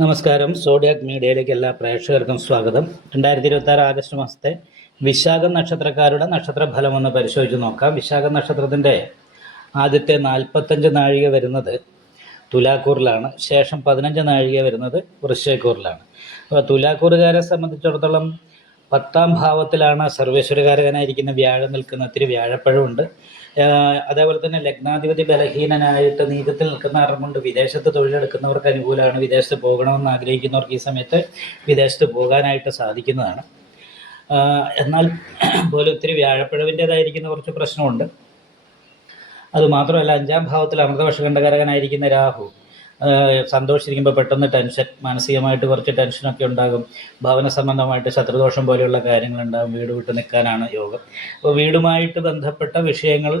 നമസ്കാരം. സോഡിയാക് മീഡിയയിലേക്ക് എല്ലാ പ്രേക്ഷകർക്കും സ്വാഗതം. 2026 ആഗസ്റ്റ് മാസത്തെ വിശാഖം നക്ഷത്രക്കാരുടെ നക്ഷത്രഫലം ഒന്ന് പരിശോധിച്ച് നോക്കാം. വിശാഖം നക്ഷത്രത്തിൻ്റെ ആദ്യത്തെ 45 നാഴിക വരുന്നത് തുലാക്കൂറിലാണ്. ശേഷം 15 നാഴിക വരുന്നത് വൃശ്ചികക്കൂറിലാണ്. അപ്പോൾ തുലാക്കൂറുകാരെ സംബന്ധിച്ചിടത്തോളം 10ാം ഭാവത്തിലാണ് സർവേശ്വരകാരകനായിരിക്കുന്ന വ്യാഴം നിൽക്കുന്ന ഒത്തിരി വ്യാഴപ്പഴമുണ്ട്. അതേപോലെ തന്നെ ലഗ്നാധിപതി ബലഹീനനായിട്ട് നീചത്തിൽ നിൽക്കുന്ന കാരണം കൊണ്ട് വിദേശത്ത് തൊഴിലെടുക്കുന്നവർക്ക് അനുകൂലമാണ്. വിദേശത്ത് പോകണമെന്ന് ആഗ്രഹിക്കുന്നവർക്ക് ഈ സമയത്ത് വിദേശത്ത് പോകാനായിട്ട് സാധിക്കുന്നതാണ്. എന്നാൽ പോലും ഒത്തിരി വ്യാഴപ്പഴവിൻ്റേതായിരിക്കുന്ന കുറച്ച് പ്രശ്നമുണ്ട്. അതുമാത്രമല്ല, 5ാം ഭാവത്തിൽ അമൃതവർഷകണ്ഠകാരകനായിരിക്കുന്ന രാഹു സന്തോഷിച്ചിരിക്കുമ്പോൾ പെട്ടെന്ന് ടെൻഷൻ, മാനസികമായിട്ട് കുറച്ച് ടെൻഷനൊക്കെ ഉണ്ടാകും. ഭവന സംബന്ധമായിട്ട് ശത്രുദോഷം പോലെയുള്ള കാര്യങ്ങളുണ്ടാകും. വീട് വിട്ട് നിൽക്കാനാണ് യോഗം. അപ്പോൾ വീടുമായിട്ട് ബന്ധപ്പെട്ട വിഷയങ്ങൾ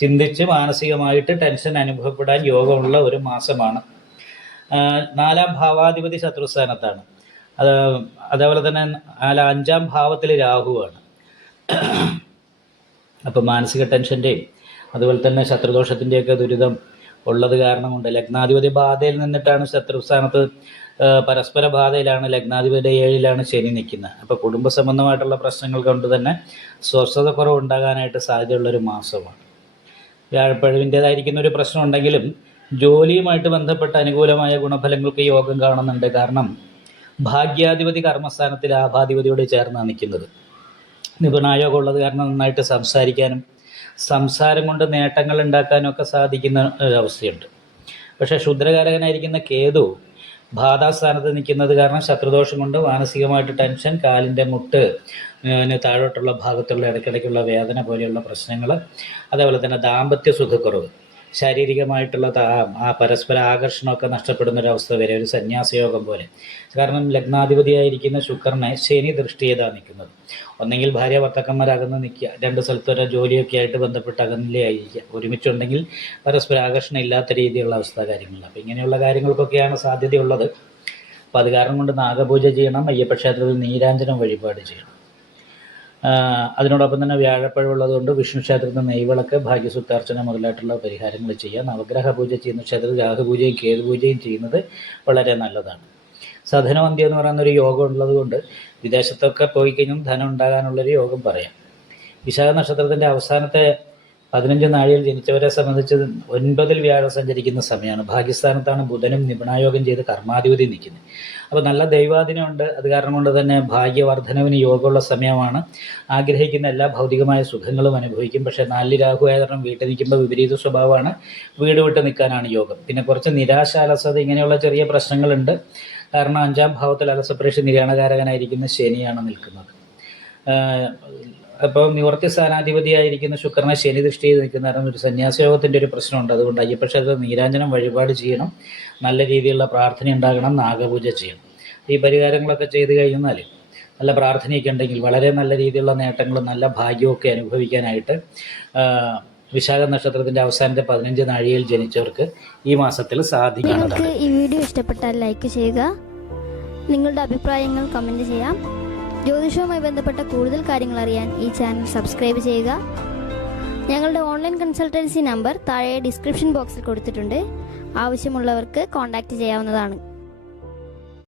ചിന്തിച്ച് മാനസികമായിട്ട് ടെൻഷൻ അനുഭവപ്പെടാൻ യോഗമുള്ള ഒരു മാസമാണ്. 4ാം ഭാവാധിപതി ശത്രുസ്ഥാനത്താണ്. അതേപോലെ തന്നെ 5ാം ഭാവത്തിൽ രാഹുവാണ്. അപ്പോൾ മാനസിക ടെൻഷൻ്റെയും അതുപോലെ തന്നെ ശത്രുദോഷത്തിൻ്റെയൊക്കെ ദുരിതം ഉള്ളത് കാരണം കൊണ്ട് ലഗ്നാധിപതി ബാധയിൽ നിന്നിട്ടാണ് ശത്രുസ്ഥാനത്ത്, പരസ്പര ബാധയിലാണ്. ലഗ്നാധിപതി 7ലാണ് ശനി നിൽക്കുന്നത്. അപ്പോൾ കുടുംബ സംബന്ധമായിട്ടുള്ള പ്രശ്നങ്ങൾ കൊണ്ട് തന്നെ സ്വസ്ഥത കുറവ് ഉണ്ടാകാനായിട്ട് സാധ്യതയുള്ളൊരു മാസമാണ്. വ്യാഴപ്പഴവിൻ്റേതായിരിക്കുന്ന ഒരു പ്രശ്നം ഉണ്ടെങ്കിലും ജോലിയുമായിട്ട് ബന്ധപ്പെട്ട അനുകൂലമായ ഗുണഫലങ്ങൾക്ക് യോഗം കാണുന്നുണ്ട്. കാരണം ഭാഗ്യാധിപതി കർമ്മസ്ഥാനത്തിൽ ലാഭാധിപതിയോട് ചേർന്നാണ് നിൽക്കുന്നത്. നിപുണായോഗം ഉള്ളത് കാരണം നന്നായിട്ട് സംസാരിക്കാനും സംസാരം കൊണ്ട് നേട്ടങ്ങൾ ഉണ്ടാക്കാനും ഒക്കെ സാധിക്കുന്ന ഒരവസ്ഥയുണ്ട്. പക്ഷേ ക്ഷുദ്രകാരകനായിരിക്കുന്ന കേതു ബാധാസ്ഥാനത്ത് നിൽക്കുന്നത് കാരണം ശത്രുദോഷം കൊണ്ട് മാനസികമായിട്ട് ടെൻഷൻ, കാലിൻ്റെ മുട്ട് താഴോട്ടുള്ള ഭാഗത്തുള്ള ഇടയ്ക്കിടയ്ക്കുള്ള വേദന പോലെയുള്ള പ്രശ്നങ്ങൾ, അതേപോലെ തന്നെ ദാമ്പത്യ സുഖക്കുറവ്, ശാരീരികമായിട്ടുള്ള ആ പരസ്പര ആകർഷണമൊക്കെ നഷ്ടപ്പെടുന്നൊരവസ്ഥ വരെ, ഒരു സന്യാസയോഗം പോലെ. കാരണം ലഗ്നാധിപതിയായിരിക്കുന്ന ശുക്രനെ ശനി ദൃഷ്ടി ചെയ്താണ് നിൽക്കുന്നത്. ഒന്നെങ്കിൽ ഭാര്യ ഭർത്താക്കന്മാരകന്ന് നിൽക്കുക, 2 സ്ഥലത്ത് ഒരു ജോലിയൊക്കെ ആയിട്ട് ബന്ധപ്പെട്ട് അകന്നിലേ ആയിരിക്കുക. ഒരുമിച്ചുണ്ടെങ്കിൽ പരസ്പര ആകർഷണം ഇല്ലാത്ത രീതിയിലുള്ള അവസ്ഥ കാര്യങ്ങൾ. അപ്പോൾ ഇങ്ങനെയുള്ള കാര്യങ്ങൾക്കൊക്കെയാണ് സാധ്യതയുള്ളത്. അപ്പോൾ അത് കാരണം കൊണ്ട് നാഗപൂജ ചെയ്യണം, അയ്യപ്പ ക്ഷേത്രത്തിൽ നീരാഞ്ജനം വഴിപാട് ചെയ്യണം. അതിനോടൊപ്പം തന്നെ വ്യാഴപ്പഴമുള്ളത് കൊണ്ട് വിഷ്ണു ക്ഷേത്രത്തിൽ നെയ്വിളക്ക്, ഭാഗ്യസൂക്താർച്ചന മുതലായിട്ടുള്ള പരിഹാരങ്ങൾ ചെയ്യുക. നവഗ്രഹ പൂജ ചെയ്യുന്ന ക്ഷേത്രത്തിൽ രാഹുപൂജയും കേതുപൂജയും ചെയ്യുന്നത് വളരെ നല്ലതാണ്. സധനവന്തി എന്ന് പറയുന്നൊരു യോഗം ഉള്ളത് കൊണ്ട് വിദേശത്തൊക്കെ പോയി കഴിഞ്ഞാൽ ധനം ഉണ്ടാകാനുള്ളൊരു യോഗം പറയാം. വിശാഖ നക്ഷത്രത്തിൻ്റെ അവസാനത്തെ 15 നാഴിയിൽ ജനിച്ചവരെ സംബന്ധിച്ച് 9ൽ വ്യാഴം സഞ്ചരിക്കുന്ന സമയമാണ്. ഭാഗ്യസ്ഥാനത്താണ് ബുധനും നിപുണായോഗം ചെയ്ത് കർമാധിപതി നിൽക്കുന്നത്. അപ്പോൾ നല്ല ദൈവാധീനമുണ്ട്. അത് കാരണം കൊണ്ട് തന്നെ ഭാഗ്യവർദ്ധനവിന് യോഗമുള്ള സമയമാണ്. ആഗ്രഹിക്കുന്ന എല്ലാ ഭൗതികമായ സുഖങ്ങളും അനുഭവിക്കും. പക്ഷേ 4 രാഹു ആയ കാരണം വീട്ടിൽ നിൽക്കുമ്പോൾ വിപരീത സ്വഭാവമാണ്. വീട് വിട്ട് നിൽക്കാനാണ് യോഗം. പിന്നെ കുറച്ച് നിരാശ, അലസത, ഇങ്ങനെയുള്ള ചെറിയ പ്രശ്നങ്ങളുണ്ട്. കാരണം 5ാം ഭാവത്തിൽ അലസപ്രേക്ഷ നിര്യാണകാരകനായിരിക്കുന്ന ശനിയാണ് നിൽക്കുന്നത്. അപ്പോൾ നിവർത്തി സ്ഥാനാധിപതിയായിരിക്കുന്ന ശുക്രനെ ശനി ദൃഷ്ടി ചെയ്ത് നിൽക്കുന്ന കാരണം ഒരു സന്യാസയോഗത്തിൻ്റെ ഒരു പ്രശ്നമുണ്ട്. അതുകൊണ്ട് അയ്യപ്പക്ഷേത്രത്തിൽ നീരാഞ്ജനം വഴിപാട് ചെയ്യണം, നല്ല രീതിയിലുള്ള പ്രാർത്ഥന ഉണ്ടാകണം, നാഗപൂജ ചെയ്യണം. ഈ പരിഹാരങ്ങളൊക്കെ ചെയ്ത് കഴിഞ്ഞാൽ, നല്ല പ്രാർത്ഥനയൊക്കെ ഉണ്ടെങ്കിൽ വളരെ നല്ല രീതിയിലുള്ള നേട്ടങ്ങളും നല്ല ഭാഗ്യമൊക്കെ അനുഭവിക്കാനായിട്ട് വിശാഖ നക്ഷത്രത്തിൻ്റെ അവസാനത്തെ 15 നാഴികയിൽ ജനിച്ചവർക്ക് ഈ മാസത്തിൽ സാധിക്കുന്നതാണ്. ഈ വീഡിയോ ഇഷ്ടപ്പെട്ടാൽ ലൈക്ക് ചെയ്യുക, നിങ്ങളുടെ അഭിപ്രായങ്ങൾ കമൻറ്റ് ചെയ്യാം. ജ്യോതിഷവുമായി ബന്ധപ്പെട്ട കൂടുതൽ കാര്യങ്ങൾ അറിയാൻ ഈ ചാനൽ സബ്സ്ക്രൈബ് ചെയ്യുക. ഞങ്ങളുടെ ഓൺലൈൻ കൺസൾട്ടൻസി നമ്പർ താഴെ ഡിസ്ക്രിപ്ഷൻ ബോക്സിൽ കൊടുത്തിട്ടുണ്ട്. ആവശ്യമുള്ളവർക്ക് കോൺടാക്റ്റ് ചെയ്യാവുന്നതാണ്.